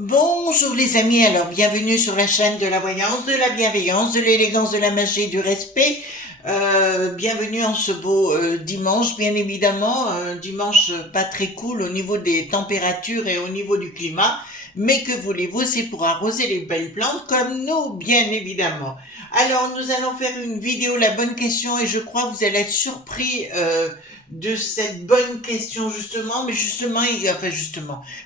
Bonjour les amis, alors bienvenue sur la chaîne de la voyance, de la bienveillance, de l'élégance, de la magie, du respect. Bienvenue en ce beau dimanche, bien évidemment, un dimanche pas très cool au niveau des températures et au niveau du climat. Mais que voulez-vous, c'est pour arroser les belles plantes comme nous, bien évidemment. Alors nous allons faire une vidéo, la bonne question, et je crois que vous allez être surpris de cette bonne question justement, mais justement,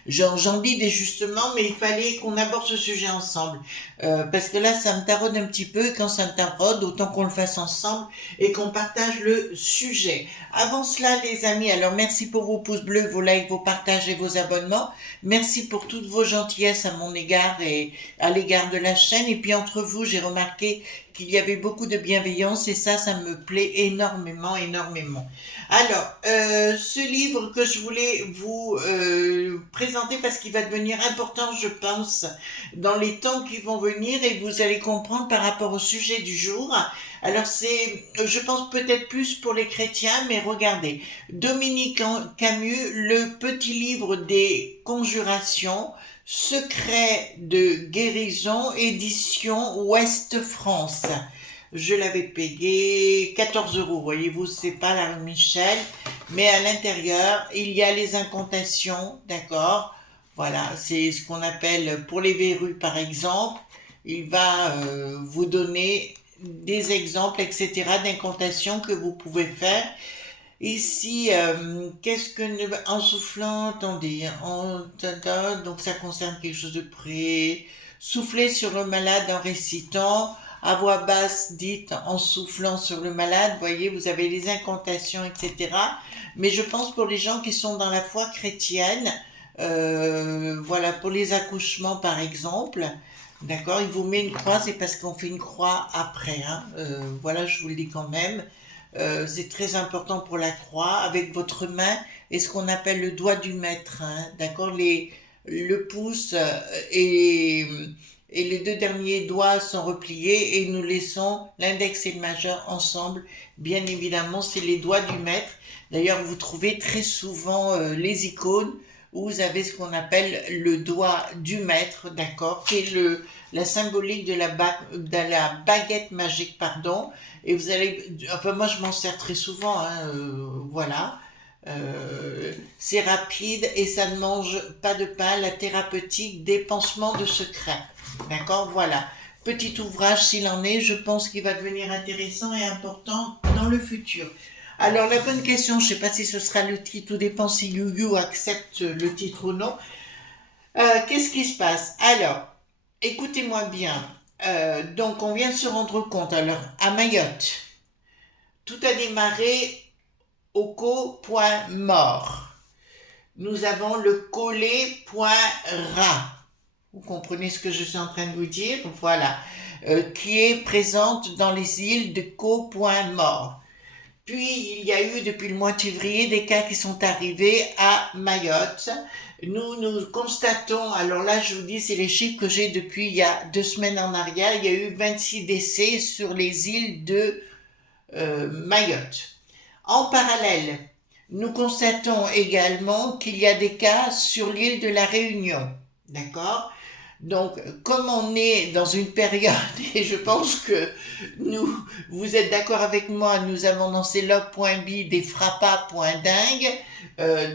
j'en dis des justements, mais il fallait qu'on aborde ce sujet ensemble. Parce que là, ça me taraude un petit peu, et quand ça me taraude, autant qu'on le fasse ensemble et qu'on partage le sujet. Avant cela, les amis, alors merci pour vos pouces bleus, vos likes, vos partages et vos abonnements. Merci pour toutes vos gentillesses à mon égard et à l'égard de la chaîne. Et puis entre vous, j'ai remarqué qu'il y avait beaucoup de bienveillance et ça me plaît énormément, énormément. Alors, ce livre que je voulais vous présenter parce qu'il va devenir important, je pense, dans les temps qui vont venir et vous allez comprendre par rapport au sujet du jour. Alors c'est, je pense peut-être plus pour les chrétiens, mais regardez, Dominique Camus, le petit livre des conjurations, secret de guérison, édition Ouest France. Je l'avais payé 14 euros, voyez-vous, c'est pas la rue Michel, mais à l'intérieur, il y a les incantations, d'accord? Voilà, c'est ce qu'on appelle pour les verrues par exemple. Il va vous donner des exemples, etc., d'incantations que vous pouvez faire. Ici, qu'est-ce que en soufflant, attendez, donc ça concerne quelque chose de près. Souffler sur le malade en récitant, à voix basse, dites en soufflant sur le malade, voyez, vous avez les incantations, etc. Mais je pense pour les gens qui sont dans la foi chrétienne, voilà, pour les accouchements par exemple, d'accord, il vous met une croix, c'est parce qu'on fait une croix après, hein, voilà, je vous le dis quand même. C'est très important pour la croix, avec votre main et ce qu'on appelle le doigt du maître, hein, d'accord, le pouce et les deux derniers doigts sont repliés et nous laissons l'index et le majeur ensemble. Bien évidemment, c'est les doigts du maître. D'ailleurs, vous trouvez très souvent les icônes où vous avez ce qu'on appelle le doigt du maître, d'accord, qui est la symbolique de la baguette magique, pardon. Et vous allez, enfin moi je m'en sers très souvent, hein, voilà. C'est rapide et ça ne mange pas de pain, la thérapeutique des pansements de secret. D'accord, voilà. Petit ouvrage s'il en est, je pense qu'il va devenir intéressant et important dans le futur. Alors la bonne question, je ne sais pas si ce sera le titre, tout dépend si Yu accepte le titre ou non. Qu'est-ce qui se passe? Alors, écoutez-moi bien. Donc on vient de se rendre compte, alors à Mayotte, tout a démarré au co.mort. Nous avons le collé.ra. Vous comprenez ce que je suis en train de vous dire? Voilà. Qui est présente dans les îles de co.mort. Puis il y a eu depuis le mois de février des cas qui sont arrivés à Mayotte. Nous constatons, alors là je vous dis c'est les chiffres que j'ai depuis il y a 2 semaines en arrière, il y a eu 26 décès sur les îles de Mayotte. En parallèle, nous constatons également qu'il y a des cas sur l'île de la Réunion. D'accord? Donc, comme on est dans une période, et je pense que vous êtes d'accord avec moi, nous avons dans clog.bi des frappas.dingue,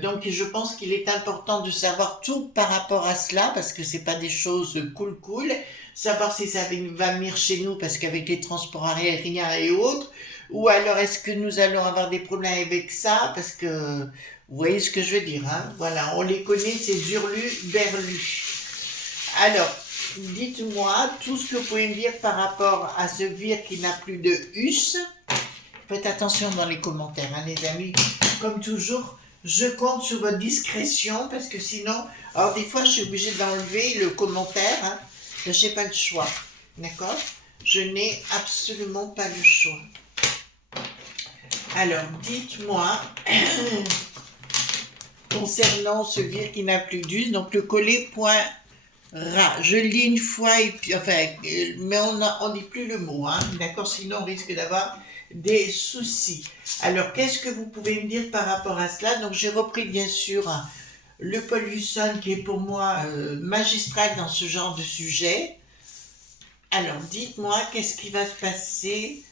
donc je pense qu'il est important de savoir tout par rapport à cela, parce que c'est pas des choses cool, savoir si ça va venir chez nous, parce qu'avec les transports aériens et autres, ou alors est-ce que nous allons avoir des problèmes avec ça, parce que vous voyez ce que je veux dire, hein? Voilà, on les connaît, ces hurlus, berlus. Alors, dites-moi tout ce que vous pouvez me dire par rapport à ce vir qui n'a plus de us. Faites attention dans les commentaires, hein, les amis. Comme toujours, je compte sur votre discrétion parce que sinon, alors des fois, je suis obligée d'enlever le commentaire. Hein, je n'ai pas le choix. D'accord? Je n'ai absolument pas le choix. Alors, dites-moi, concernant ce vir qui n'a plus d'us, donc le collet.ra. Je lis une fois et puis, enfin, mais on dit plus le mot, hein, d'accord? Sinon, on risque d'avoir des soucis. Alors, qu'est-ce que vous pouvez me dire par rapport à cela? Donc, j'ai repris bien sûr le Paul Husson qui est pour moi magistral dans ce genre de sujet. Alors, dites-moi, qu'est-ce qui va se passer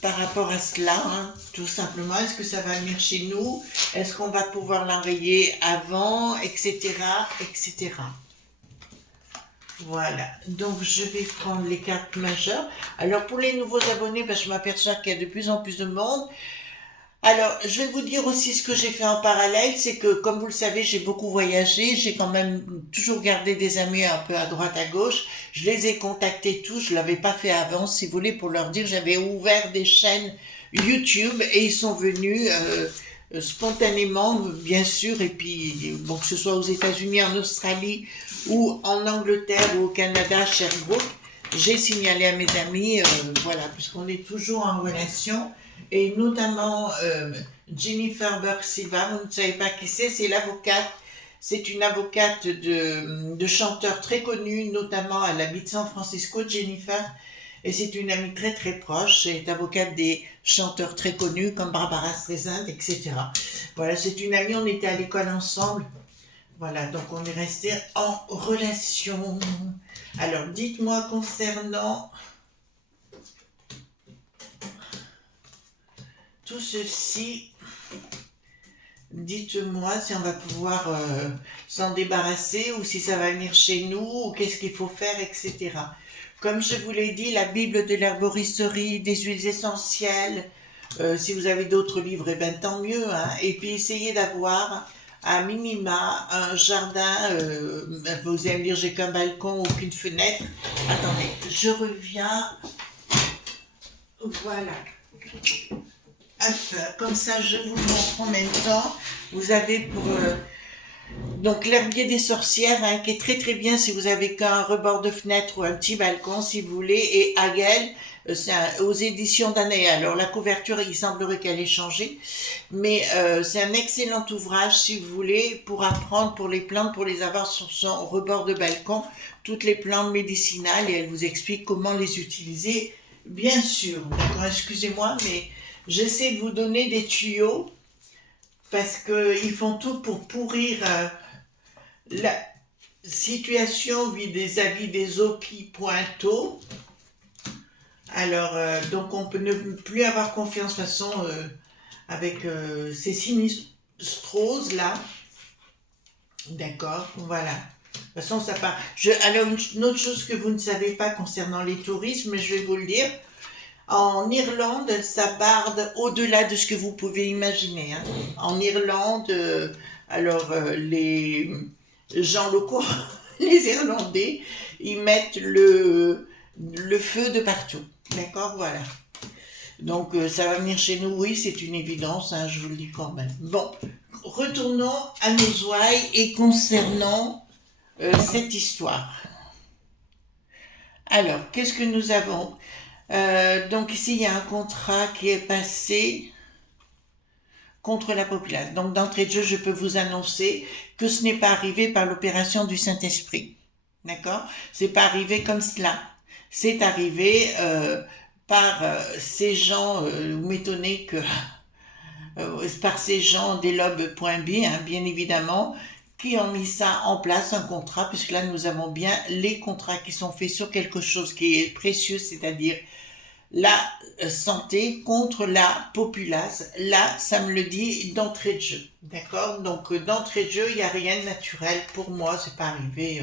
par rapport à cela, hein, tout simplement? Est-ce que ça va venir chez nous? Est-ce qu'on va pouvoir l'enrayer avant, etc., etc. Voilà, donc je vais prendre les cartes majeures. Alors pour les nouveaux abonnés, parce que je m'aperçois qu'il y a de plus en plus de monde. Alors, je vais vous dire aussi ce que j'ai fait en parallèle, c'est que, comme vous le savez, j'ai beaucoup voyagé, j'ai quand même toujours gardé des amis un peu à droite, à gauche. Je les ai contactés tous, je l'avais pas fait avant, si vous voulez, pour leur dire, j'avais ouvert des chaînes YouTube et ils sont venus spontanément, bien sûr, et puis, bon, que ce soit aux États-Unis, en Australie ou en Angleterre ou au Canada, Sherbrooke, j'ai signalé à mes amis, voilà, puisqu'on est toujours en relation et notamment Jennifer Burke Silva, vous ne savez pas qui c'est l'avocate, c'est une avocate de chanteurs très connus, notamment elle habite San Francisco, Jennifer, et c'est une amie très très proche, c'est avocate des chanteurs très connus comme Barbara Streisand, etc. Voilà, c'est une amie, on était à l'école ensemble, voilà, donc on est resté en relation. Alors dites-moi concernant tout ceci, dites-moi si on va pouvoir s'en débarrasser ou si ça va venir chez nous ou qu'est-ce qu'il faut faire, etc. Comme je vous l'ai dit, la Bible de l'herboristerie, des huiles essentielles, si vous avez d'autres livres, eh ben, tant mieux. Hein. Et puis essayez d'avoir à minima un jardin, vous allez me dire j'ai qu'un balcon, aucune fenêtre. Attendez, je reviens. Voilà. Comme ça, je vous le montre en même temps. Vous avez pour donc l'herbier des sorcières, hein, qui est très très bien si vous avez qu'un rebord de fenêtre ou un petit balcon, si vous voulez. Et Hagel, c'est aux éditions d'Anaya. Alors la couverture, il semblerait qu'elle ait changé, mais c'est un excellent ouvrage si vous voulez pour apprendre pour les plantes, pour les avoir sur son rebord de balcon, toutes les plantes médicinales, et elle vous explique comment les utiliser. Bien sûr, d'accord, excusez-moi, mais j'essaie de vous donner des tuyaux parce qu'ils font tout pour pourrir la situation vis-à-vis des eaux qui pointent haut. Alors, donc on peut ne plus avoir confiance de toute façon avec ces sinistroses là. D'accord, voilà. De toute façon, ça part. Alors, une autre chose que vous ne savez pas concernant les tourismes, je vais vous le dire. En Irlande, ça barde au-delà de ce que vous pouvez imaginer. Hein. En Irlande, les gens locaux, les Irlandais, ils mettent le feu de partout. D'accord, voilà. Donc ça va venir chez nous, oui, c'est une évidence, hein, je vous le dis quand même. Bon, retournons à nos ouailles et concernant cette histoire. Alors, qu'est-ce que nous avons? Donc ici, il y a un contrat qui est passé contre la populace. Donc d'entrée de jeu, je peux vous annoncer que ce n'est pas arrivé par l'opération du Saint-Esprit. D'accord? C'est pas arrivé comme cela. C'est arrivé par ces gens, vous m'étonnez que par ces gens des lobes.b, hein, bien évidemment, qui ont mis ça en place, un contrat, puisque là nous avons bien les contrats qui sont faits sur quelque chose qui est précieux, c'est-à-dire la santé contre la populace. Là, ça me le dit d'entrée de jeu. D'accord? Donc, d'entrée de jeu, il n'y a rien de naturel. Pour moi, c'est pas arrivé.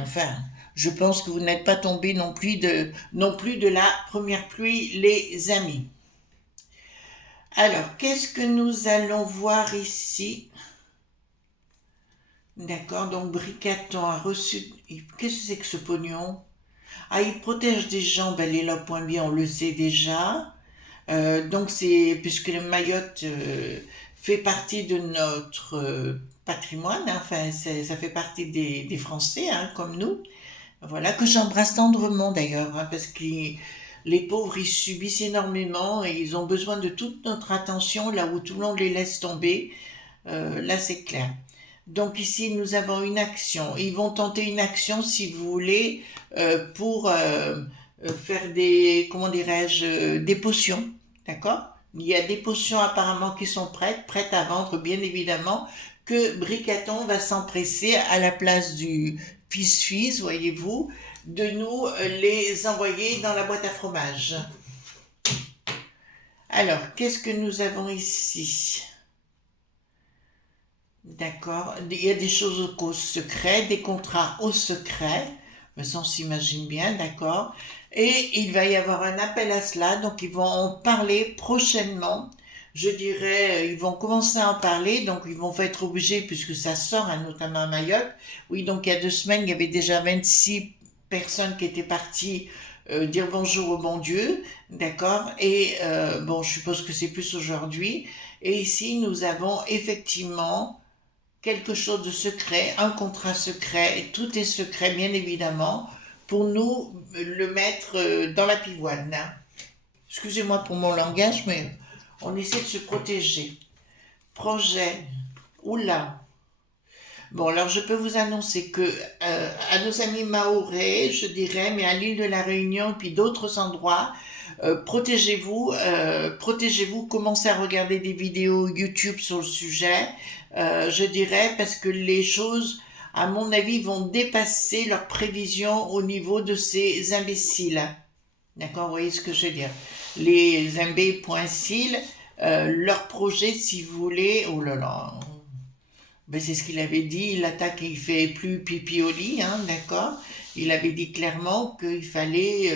Enfin, je pense que vous n'êtes pas tombés non plus de la première pluie, les amis. Alors, qu'est-ce que nous allons voir ici? D'accord, donc Bricaton a reçu... Qu'est-ce que c'est que ce pognon? Ah, il protège des gens, ben les lobes.b, on le sait déjà. Donc c'est, puisque le Mayotte fait partie de notre patrimoine, hein, enfin ça fait partie des Français, hein, comme nous. Voilà, que j'embrasse tendrement d'ailleurs, hein, parce que les pauvres, ils subissent énormément et ils ont besoin de toute notre attention là où tout le monde les laisse tomber. Là, c'est clair. Donc ici, nous avons une action. Ils vont tenter une action, si vous voulez, pour faire des, comment dirais-je, des potions. D'accord? Il y a des potions apparemment qui sont prêtes à vendre, bien évidemment, que Bricaton va s'empresser à la place du fils-fils, voyez-vous, de nous les envoyer dans la boîte à fromage. Alors, qu'est-ce que nous avons ici? D'accord, il y a des choses au secret, des contrats au secret, mais ça on s'imagine bien, d'accord. Et il va y avoir un appel à cela, donc ils vont en parler prochainement. Je dirais, ils vont commencer à en parler, donc ils vont être obligés, puisque ça sort, hein, notamment à Mayotte. Oui, donc il y a 2 semaines, il y avait déjà 26 personnes qui étaient parties dire bonjour au bon Dieu, d'accord. Et bon, je suppose que c'est plus aujourd'hui. Et ici, nous avons effectivement quelque chose de secret, un contrat secret, et tout est secret bien évidemment, pour nous le mettre dans la pivoine, hein. Excusez-moi pour mon langage, mais on essaie de se protéger. Projet, oula. Bon, alors je peux vous annoncer que à nos amis mahorais, je dirais, mais à l'île de la Réunion et puis d'autres endroits, protégez-vous, commencez à regarder des vidéos YouTube sur le sujet, je dirais, parce que les choses, à mon avis, vont dépasser leurs prévisions au niveau de ces imbéciles. D'accord, vous voyez ce que je veux dire. Les imbéciles, leur projet, si vous voulez, oh là là, ben c'est ce qu'il avait dit, il attaque et il fait plus pipi au lit, hein, d'accord. Il avait dit clairement qu'il fallait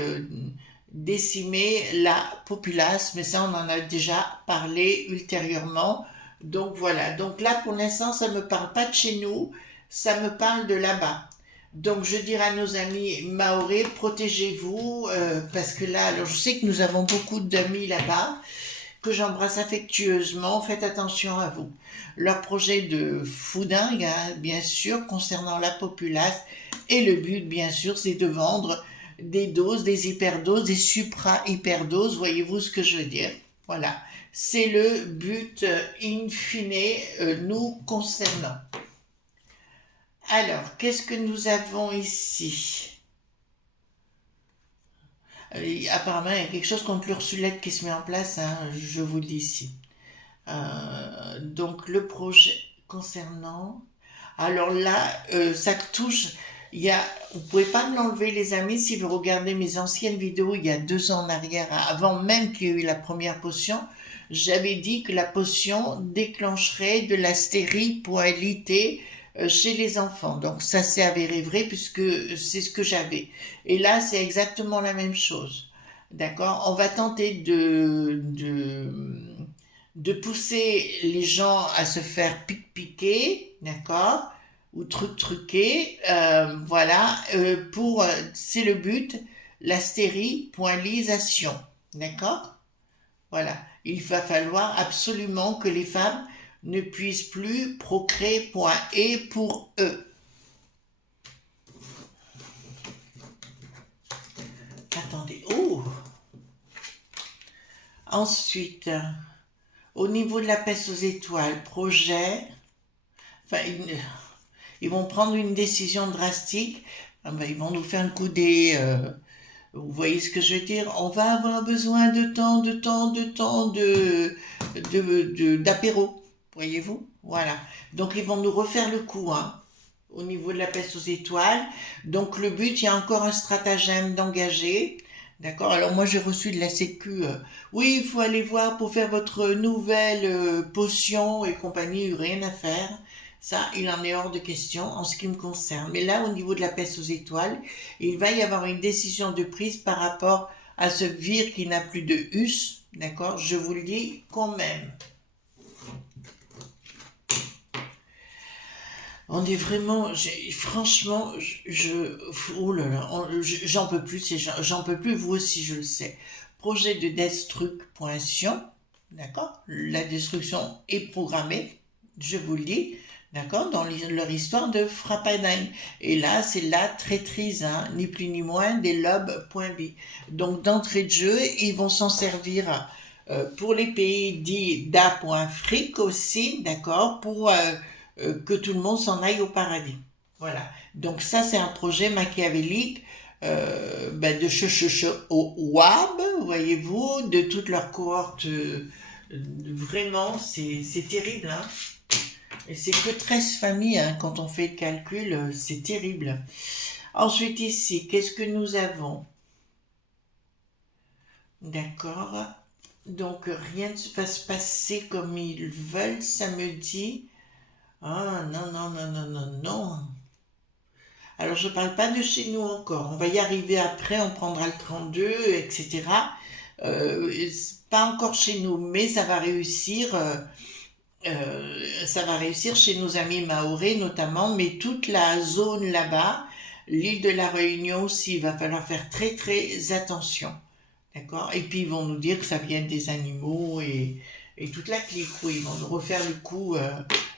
décimer la populace, mais ça on en a déjà parlé ultérieurement. Donc voilà, donc là pour l'instant ça ne me parle pas de chez nous, ça me parle de là-bas. Donc je dirais à nos amis mahorais, protégez-vous, parce que là, alors je sais que nous avons beaucoup d'amis là-bas, que j'embrasse affectueusement, faites attention à vous. Leur projet de foudingue, hein, bien sûr, concernant la populace, et le but, bien sûr, c'est de vendre des doses, des hyperdoses, des supra-hyperdoses, voyez-vous ce que je veux dire? Voilà, c'est le but in fine nous concernant. Alors, qu'est-ce que nous avons ici? Apparemment, il y a quelque chose contre l'Ursulette qui se met en place, hein, je vous le dis ici. Donc, le projet concernant... Alors là, ça touche... Vous pouvez pas me l'enlever, les amis, si vous regardez mes anciennes vidéos il y a 2 ans en arrière, avant même qu'il y ait eu la première potion, j'avais dit que la potion déclencherait de la stérilité chez les enfants. Donc ça s'est avéré vrai puisque c'est ce que j'avais. Et là, c'est exactement la même chose. D'accord? On va tenter de pousser les gens à se faire piquer, d'accord? Ou truquer, voilà, c'est le but, la stérilisation, d'accord? Voilà, il va falloir absolument que les femmes ne puissent plus procréer, point, et pour eux. Attendez, oh! Ensuite, au niveau de la peste aux étoiles, projet, enfin, ils vont prendre une décision drastique, ils vont nous faire un coup des... vous voyez ce que je veux dire? On va avoir besoin de d'apéro, voyez-vous? Voilà. Donc ils vont nous refaire le coup, hein, au niveau de la peste aux étoiles. Donc le but, il y a encore un stratagème d'engager. D'accord? Alors moi j'ai reçu de la sécu. Oui, il faut aller voir pour faire votre nouvelle potion et compagnie, rien à faire. Ça, il en est hors de question en ce qui me concerne. Mais là, au niveau de la peste aux étoiles, il va y avoir une décision de prise par rapport à ce vir qui n'a plus de us. D'accord? Je vous le dis quand même. On est vraiment, franchement, oh là là, j'en peux plus, j'en peux plus, vous aussi, je le sais. Projet de destruction, d'accord? La destruction est programmée, je vous le dis. D'accord, dans leur histoire de Frappadine. Et là, c'est la traîtrise, hein, ni plus ni moins, des lobes.b. Donc, d'entrée de jeu, ils vont s'en servir pour les pays dits d'A.Frique aussi, d'accord, pour que tout le monde s'en aille au paradis. Voilà. Donc, ça, c'est un projet machiavélique de au WAB, voyez-vous, de toute leur cohorte. Vraiment, c'est terrible, hein. Et c'est que 13 familles, hein, quand on fait le calcul, c'est terrible. Ensuite ici, qu'est-ce que nous avons? D'accord. Donc rien ne va se passer comme ils veulent, ça me dit. Ah non, non, non, non, non, non. Alors je ne parle pas de chez nous encore. On va y arriver après, on prendra le 32, etc. Pas encore chez nous, mais ça va réussir. Ça va réussir chez nos amis mahorais notamment, mais toute la zone là-bas, l'île de la Réunion aussi, il va falloir faire très très attention. D'accord? Et puis ils vont nous dire que ça vient des animaux et toute la clique. Oui, ils vont nous refaire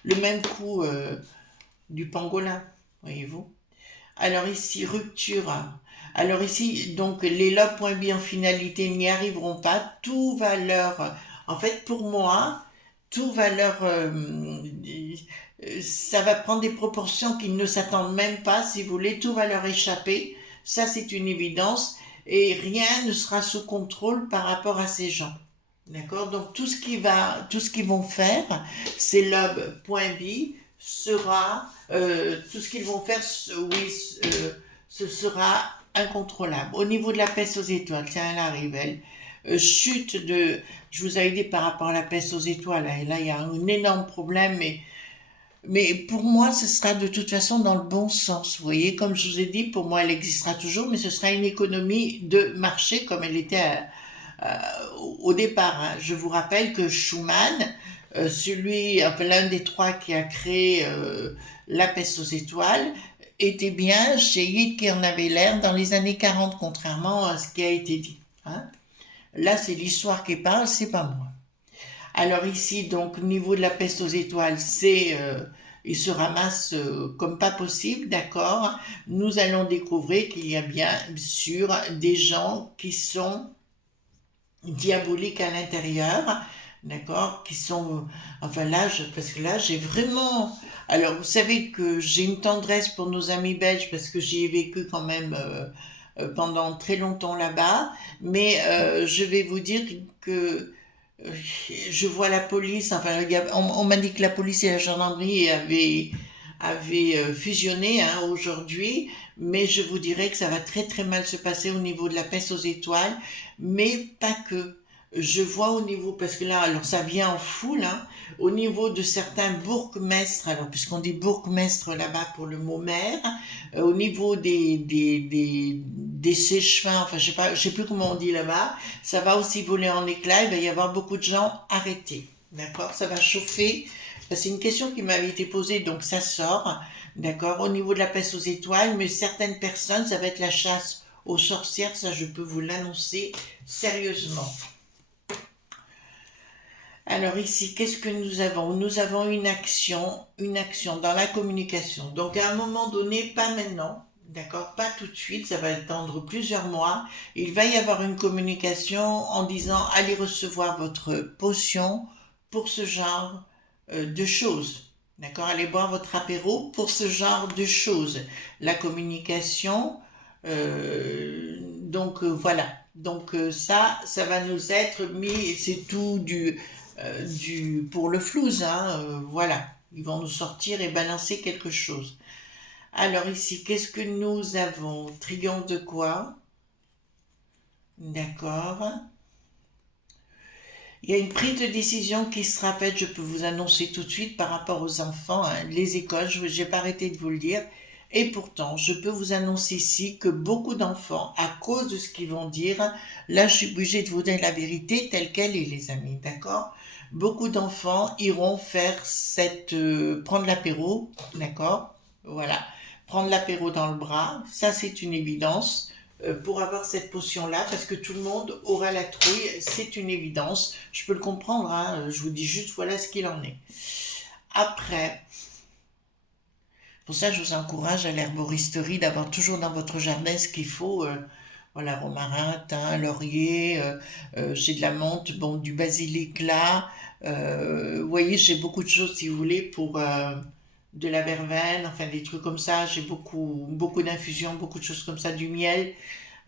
le même coup du pangolin, voyez-vous. Alors ici, rupture. Alors ici, donc les lobes.b en finalité n'y arriveront pas. Tout va leur... En fait, pour moi, tout va leur... ça va prendre des proportions qu'ils ne s'attendent même pas, si vous voulez. Tout va leur échapper. Ça, c'est une évidence. Et rien ne sera sous contrôle par rapport à ces gens. D'accord? Donc tout ce qu'ils vont faire, ces lobes.b sera, tout ce qu'ils vont faire, oui, ce sera incontrôlable. Au niveau de la peste aux étoiles, tiens, elle arrive, elle. Chute de, je vous avais dit par rapport à la peste aux étoiles, et là il y a un énorme problème, mais pour moi ce sera de toute façon dans le bon sens. Vous voyez, comme je vous ai dit, pour moi elle existera toujours, mais ce sera une économie de marché comme elle était au départ. Hein. Je vous rappelle que Schumann, enfin, l'un des trois qui a créé la peste aux étoiles, était bien Chéid qui en avait l'air dans les années 40, contrairement à ce qui a été dit. Hein. Là, c'est l'histoire qui parle, c'est pas moi. Alors ici, donc, au niveau de la peste aux étoiles, il se ramasse comme pas possible, d'accord. Nous allons découvrir qu'il y a bien sûr des gens qui sont diaboliques à l'intérieur, d'accord, qui sont, enfin là, parce que là, j'ai vraiment, alors vous savez que j'ai une tendresse pour nos amis belges parce que j'y ai vécu quand même pendant très longtemps là-bas, mais je vais vous dire que je vois la police, enfin, on m'a dit que la police et la gendarmerie avaient fusionné hein, aujourd'hui, mais je vous dirais que ça va très très mal se passer au niveau de la peste aux étoiles, mais pas que. Je vois au niveau, parce que là, alors ça vient en foule, hein, au niveau de certains bourgmestres, alors puisqu'on dit bourgmestre là-bas pour le mot maire, au niveau des sèche-fins, enfin je sais plus comment on dit là-bas, ça va aussi voler en éclats, il va y avoir beaucoup de gens arrêtés, d'accord? Ça va chauffer, c'est une question qui m'avait été posée, donc ça sort, d'accord? Au niveau de la peste aux étoiles, mais certaines personnes, ça va être la chasse aux sorcières, ça je peux vous l'annoncer sérieusement. Alors ici, qu'est-ce que nous avons? Nous avons une action dans la communication. Donc à un moment donné, pas maintenant, d'accord, pas tout de suite, ça va attendre plusieurs mois. Il va y avoir une communication en disant allez recevoir votre potion pour ce genre de choses. D'accord, allez boire votre apéro pour ce genre de choses. La communication, voilà. Donc ça va nous être mis, c'est tout pour le flouze, hein, voilà. Ils vont nous sortir et balancer quelque chose. Alors ici, qu'est-ce que nous avons? Triomphe de quoi? D'accord. Il y a une prise de décision qui sera faite, je peux vous annoncer tout de suite par rapport aux enfants, hein, les écoles, je n'ai pas arrêté de vous le dire. Et pourtant, je peux vous annoncer ici que beaucoup d'enfants, à cause de ce qu'ils vont dire, là je suis obligée de vous dire la vérité telle qu'elle est, les amis, d'accord? Beaucoup d'enfants iront faire prendre l'apéro, d'accord? Voilà, prendre l'apéro dans le bras, ça c'est une évidence pour avoir cette potion-là, parce que tout le monde aura la trouille, c'est une évidence. Je peux le comprendre, hein, je vous dis juste voilà ce qu'il en est. Après, pour ça, je vous encourage à l'herboristerie d'avoir toujours dans votre jardin ce qu'il faut. Voilà, romarin, thym, laurier, j'ai de la menthe, bon, du basilic là. Vous voyez, j'ai beaucoup de choses, si vous voulez, pour de la verveine, enfin des trucs comme ça. J'ai beaucoup d'infusions, beaucoup de choses comme ça, du miel.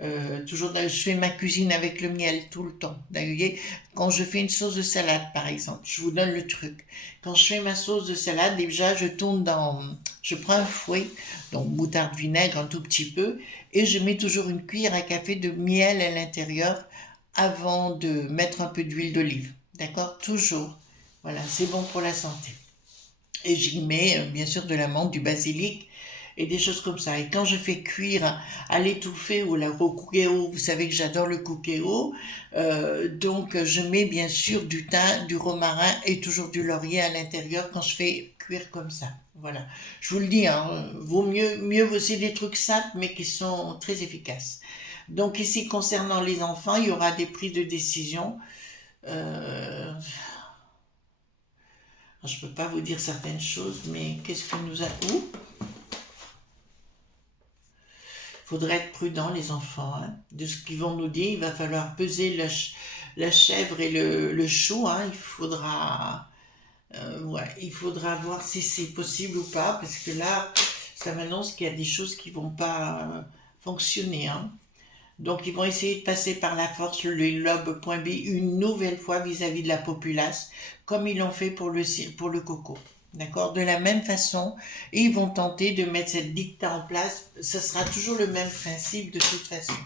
Je fais ma cuisine avec le miel tout le temps. D'ailleurs, quand je fais une sauce de salade, par exemple, je vous donne le truc. Quand je fais ma sauce de salade, déjà, je prends un fouet, donc moutarde, vinaigre, un tout petit peu, et je mets toujours une cuillère à café de miel à l'intérieur avant de mettre un peu d'huile d'olive. D'accord? Toujours. Voilà, c'est bon pour la santé. Et j'y mets bien sûr de la menthe, du basilic et des choses comme ça. Et quand je fais cuire à l'étouffée ou au cookéo, vous savez que j'adore le cookéo, donc je mets bien sûr du thym, du romarin et toujours du laurier à l'intérieur quand je fais cuire comme ça. Voilà. Je vous le dis, hein, vaut mieux aussi des trucs simples mais qui sont très efficaces. Donc ici, concernant les enfants, il y aura des prises de décision. Euh, je ne peux pas vous dire certaines choses, mais qu'est-ce que nous avons? Il faudrait être prudent, les enfants, hein, de ce qu'ils vont nous dire. Il va falloir peser la chèvre et le chou. Hein. Ouais, il faudra voir si c'est possible ou pas, parce que là, ça m'annonce qu'il y a des choses qui vont pas fonctionner. Hein. Donc, ils vont essayer de passer par la force le lobe.b une nouvelle fois vis-à-vis de la populace, comme ils l'ont fait pour le coco. D'accord? De la même façon, et ils vont tenter de mettre cette dicta en place. Ce sera toujours le même principe de toute façon.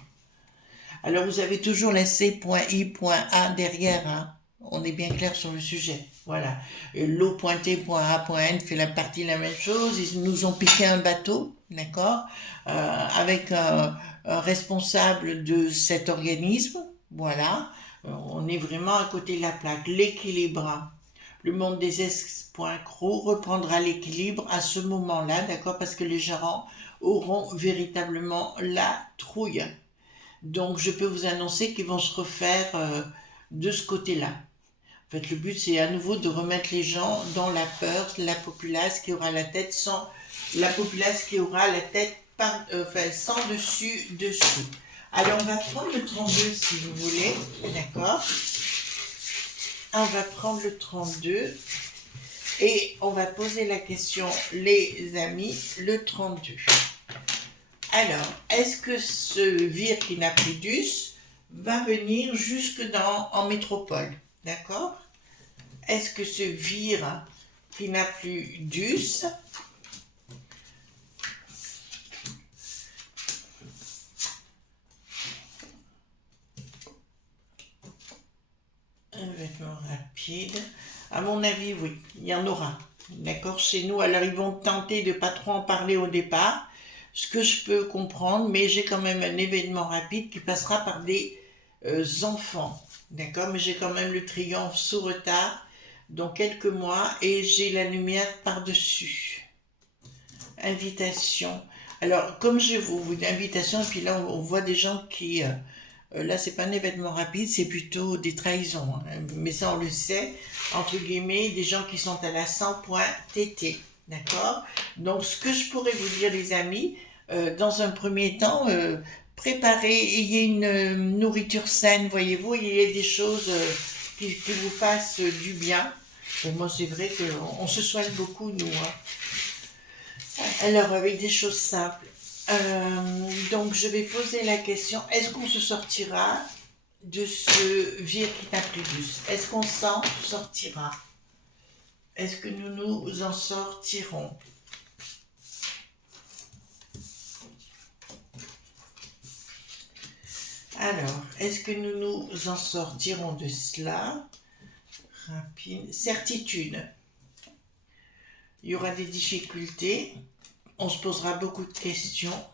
Alors, vous avez toujours la C.I.A derrière, hein. On est bien clair sur le sujet. Voilà. L'O.T.A.N fait la même chose. Ils nous ont piqué un bateau, d'accord, avec un responsable de cet organisme. Voilà. On est vraiment à côté de la plaque. L'équilibre. Le monde des espoirs-crocs reprendra l'équilibre à ce moment-là, d'accord, parce que les gérants auront véritablement la trouille. Donc, je peux vous annoncer qu'ils vont se refaire de ce côté-là. En fait, le but, c'est à nouveau de remettre les gens dans la peur, la populace qui aura la tête sans dessous. Alors, on va prendre le 32 si vous voulez, d'accord? On va prendre le 32 et on va poser la question, les amis, le 32. Alors, est-ce que ce vir qui n'a plus d'us va venir jusque en métropole? D'accord? Est-ce que ce vir qui n'a plus d'us un vêtement rapide, à mon avis, oui, il y en aura. D'accord, chez nous, alors ils vont tenter de pas trop en parler au départ, ce que je peux comprendre, mais j'ai quand même un événement rapide qui passera par des enfants. D'accord, mais j'ai quand même le triomphe sous retard, dans quelques mois, et j'ai la lumière par-dessus. Invitation. Alors, comme je vous dis invitation, et puis là, on voit des gens qui... là, c'est pas un événement rapide, c'est plutôt des trahisons. Hein. Mais ça, on le sait, entre guillemets, des gens qui sont à la 100.tt. D'accord? Donc, ce que je pourrais vous dire, les amis, dans un premier temps, préparez, ayez une nourriture saine, voyez-vous, il y a des choses qui vous fassent du bien. Et moi, c'est vrai qu'on se soigne beaucoup, nous. Hein. Alors, avec des choses simples. Donc, je vais poser la question, est-ce qu'on se sortira de ce vir qui n'a plus d'us? Est-ce qu'on s'en sortira? Est-ce que nous nous en sortirons? Alors, est-ce que nous nous en sortirons de cela? Rapide. Certitude. Il y aura des difficultés. On se posera beaucoup de questions.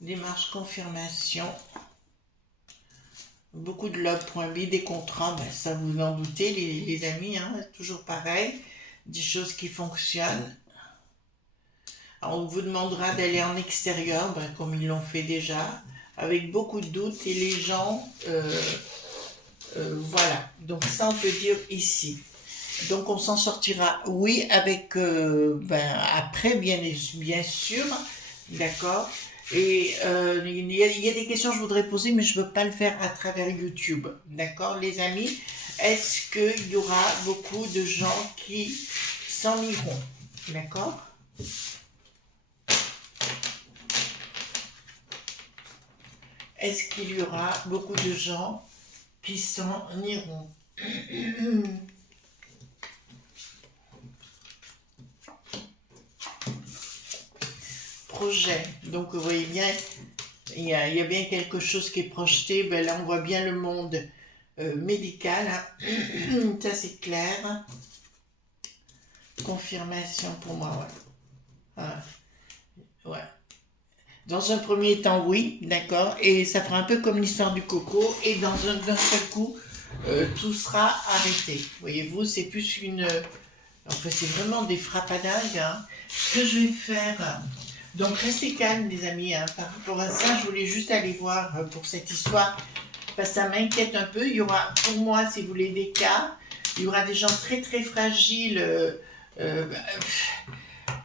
Démarche confirmation. Beaucoup de log.b, des contrats, ben, ça vous en doutez les amis, hein, toujours pareil. Des choses qui fonctionnent. Alors, on vous demandera d'aller en extérieur, ben, comme ils l'ont fait déjà, avec beaucoup de doutes et les gens... voilà, donc ça on peut dire ici. Donc on s'en sortira, oui, avec après bien sûr, d'accord. Et il y a des questions que je voudrais poser, mais je ne veux pas le faire à travers YouTube, d'accord, les amis. Est-ce qu'il y aura beaucoup de gens qui s'en iront, d'accord? est-ce qu'il y aura beaucoup de gens qui s'en iront? Projet. Donc vous voyez bien, il y a bien quelque chose qui est projeté. Ben là, on voit bien le monde médical. Hein. Ça, c'est clair. Confirmation pour moi, ouais. Ouais. Dans un premier temps, oui, d'accord. Et ça fera un peu comme l'histoire du coco. Et d'un seul coup, tout sera arrêté. Voyez-vous, c'est plus une... Enfin, c'est vraiment des frappadages. Hein. Ce que je vais faire... Donc, restez calmes, les amis. Hein. Par rapport à ça, je voulais juste aller voir pour cette histoire. Parce que ça m'inquiète un peu. Il y aura, pour moi, si vous voulez, des cas. Il y aura des gens très, très fragiles.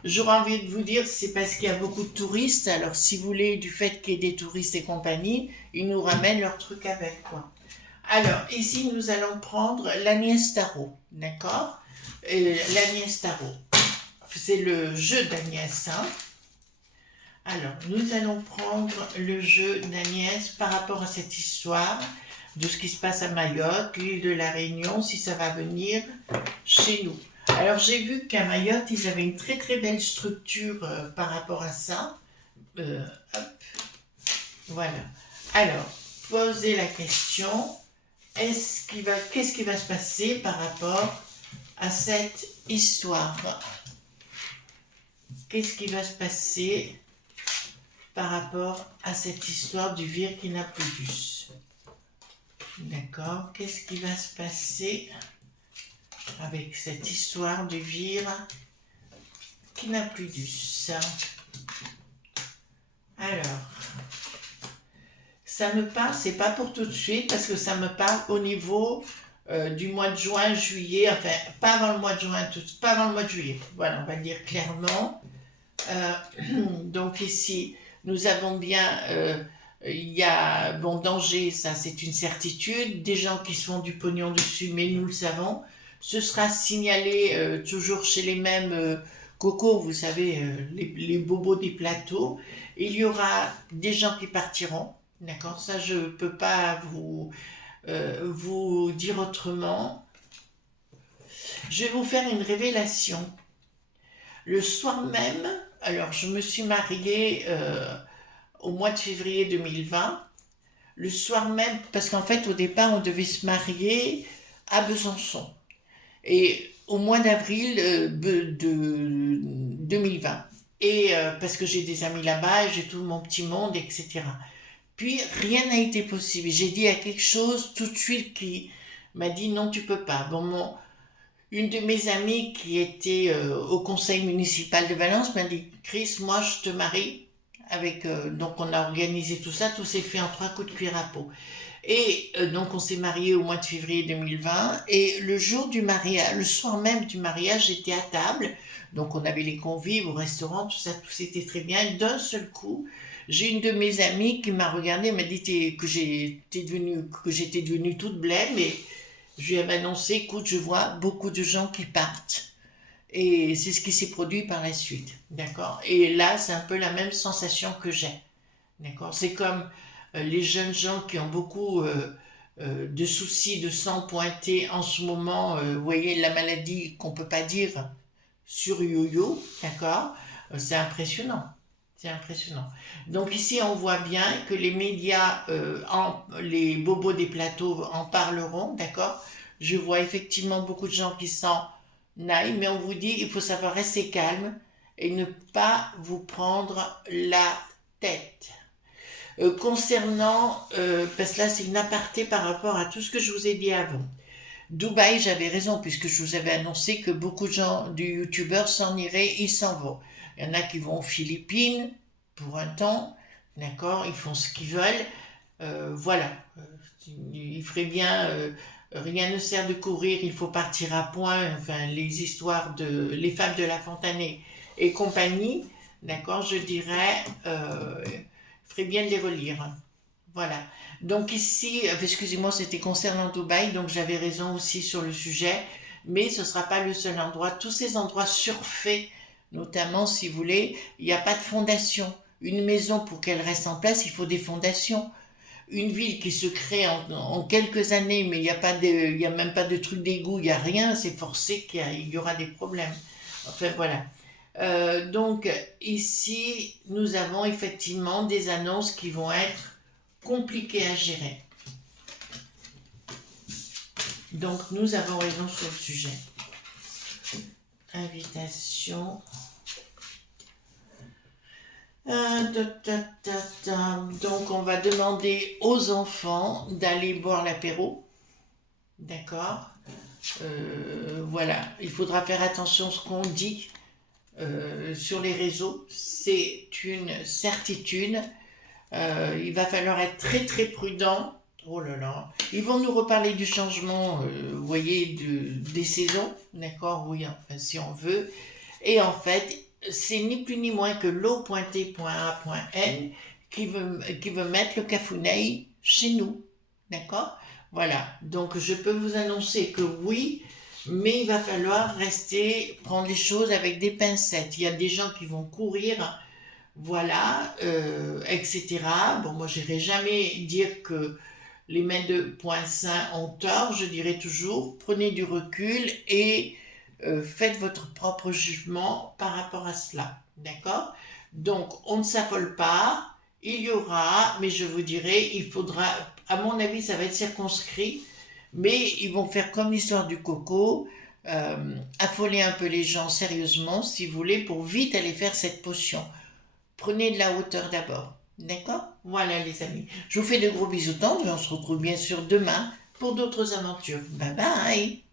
J'aurais envie de vous dire, c'est parce qu'il y a beaucoup de touristes. Alors, si vous voulez, du fait qu'il y ait des touristes et compagnie, ils nous ramènent leur truc avec, quoi. Alors, ici, nous allons prendre l'Agnès Tarot, d'accord? L'Agnès Tarot, c'est le jeu d'Agnès, hein? Alors, nous allons prendre le jeu d'Agnès par rapport à cette histoire de ce qui se passe à Mayotte, l'île de la Réunion, si ça va venir chez nous. Alors, j'ai vu qu'à Mayotte, ils avaient une très très belle structure par rapport à ça. Hop. Voilà. Alors, posez la question, qu'est-ce qui va se passer par rapport à cette histoire? Qu'est-ce qui va se passer par rapport à cette histoire du vire qui n'a plus d'us? D'accord. Qu'est-ce qui va se passer avec cette histoire du vire qui n'a plus d'us? Alors, ça me parle, c'est pas pour tout de suite, parce que ça me parle au niveau du mois de juin, juillet, enfin, pas avant le mois de juin, pas avant le mois de juillet. Voilà, on va le dire clairement. Donc ici, nous avons bien, il y a, bon, danger, ça c'est une certitude, des gens qui se font du pognon dessus, mais nous le savons. Ce sera signalé toujours chez les mêmes cocos, vous savez, les bobos des plateaux. Il y aura des gens qui partiront, d'accord? Ça, je ne peux pas vous dire autrement. Je vais vous faire une révélation. Le soir même, alors je me suis mariée au mois de février 2020. Le soir même, parce qu'en fait au départ on devait se marier à Besançon. Et au mois d'avril de 2020. Et parce que j'ai des amis là-bas, j'ai tout mon petit monde, etc. Puis rien n'a été possible. J'ai dit à quelque chose tout de suite qui m'a dit non, tu peux pas. Bon, une de mes amies qui était au conseil municipal de Valence m'a dit, Chris, moi je te marie avec. Donc on a organisé tout ça, tout s'est fait en 3 coups de cuir à peau. Et donc on s'est mariés au mois de février 2020 et le jour du mariage, le soir même du mariage, j'étais à table. Donc on avait les convives au restaurant, tout ça, tout c'était très bien. Et d'un seul coup, j'ai une de mes amies qui m'a regardée, m'a dit que j'étais devenue toute blême et je lui avais annoncé, écoute, je vois beaucoup de gens qui partent. Et c'est ce qui s'est produit par la suite, d'accord? Et là, c'est un peu la même sensation que j'ai, d'accord? C'est comme les jeunes gens qui ont beaucoup de soucis de sang pointé en ce moment, vous voyez la maladie qu'on ne peut pas dire sur yo-yo, d'accord? C'est impressionnant. C'est impressionnant. Donc ici, on voit bien que les médias, les bobos des plateaux en parleront, d'accord? Je vois effectivement beaucoup de gens qui s'en aillent, mais on vous dit, il faut savoir rester calme et ne pas vous prendre la tête. Concernant, parce que là c'est une aparté par rapport à tout ce que je vous ai dit avant. Dubaï, j'avais raison, puisque je vous avais annoncé que beaucoup de gens, du youtubeur s'en iraient, ils s'en vont. Il y en a qui vont aux Philippines pour un temps, d'accord, ils font ce qu'ils veulent. Voilà, il ferait bien, rien ne sert de courir, il faut partir à point, enfin les histoires de les femmes de La Fontanée et compagnie, d'accord, je dirais, il ferait bien de les relire. Voilà. Donc ici, excusez-moi, c'était concernant Dubaï, donc j'avais raison aussi sur le sujet, mais ce ne sera pas le seul endroit. Tous ces endroits surfaits, notamment si vous voulez, il n'y a pas de fondation. Une maison, pour qu'elle reste en place, il faut des fondations. une ville qui se crée en quelques années, mais il y a même pas de truc d'égout, il n'y a rien, c'est forcé qu'il y aura des problèmes. Enfin voilà. Donc ici, nous avons effectivement des annonces qui vont être compliquées à gérer. Donc nous avons raison sur le sujet. Invitation. Donc on va demander aux enfants d'aller boire l'apéro. D'accord. Voilà, il faudra faire attention à ce qu'on dit sur les réseaux. C'est une certitude. Il va falloir être très très prudent. Oh là là. Ils vont nous reparler du changement, vous voyez, des saisons. D'accord, oui, enfin, si on veut. Et en fait, c'est ni plus ni moins que l'eau.t.a.n qui veut mettre le cafuné chez nous. D'accord. Voilà. Donc, je peux vous annoncer que oui, mais il va falloir prendre les choses avec des pincettes. Il y a des gens qui vont courir, voilà, etc. Bon, moi, j'irai jamais dire que les médecins ont tort. Je dirais toujours, prenez du recul et faites votre propre jugement par rapport à cela. D'accord? Donc, on ne s'affole pas. Il y aura, mais je vous dirai, il faudra, à mon avis, ça va être circonscrit, mais ils vont faire comme l'histoire du coco, affoler un peu les gens sérieusement, si vous voulez, pour vite aller faire cette potion. Prenez de la hauteur d'abord. D'accord? Voilà les amis. Je vous fais de gros bisous tendres et on se retrouve bien sûr demain pour d'autres aventures. Bye bye!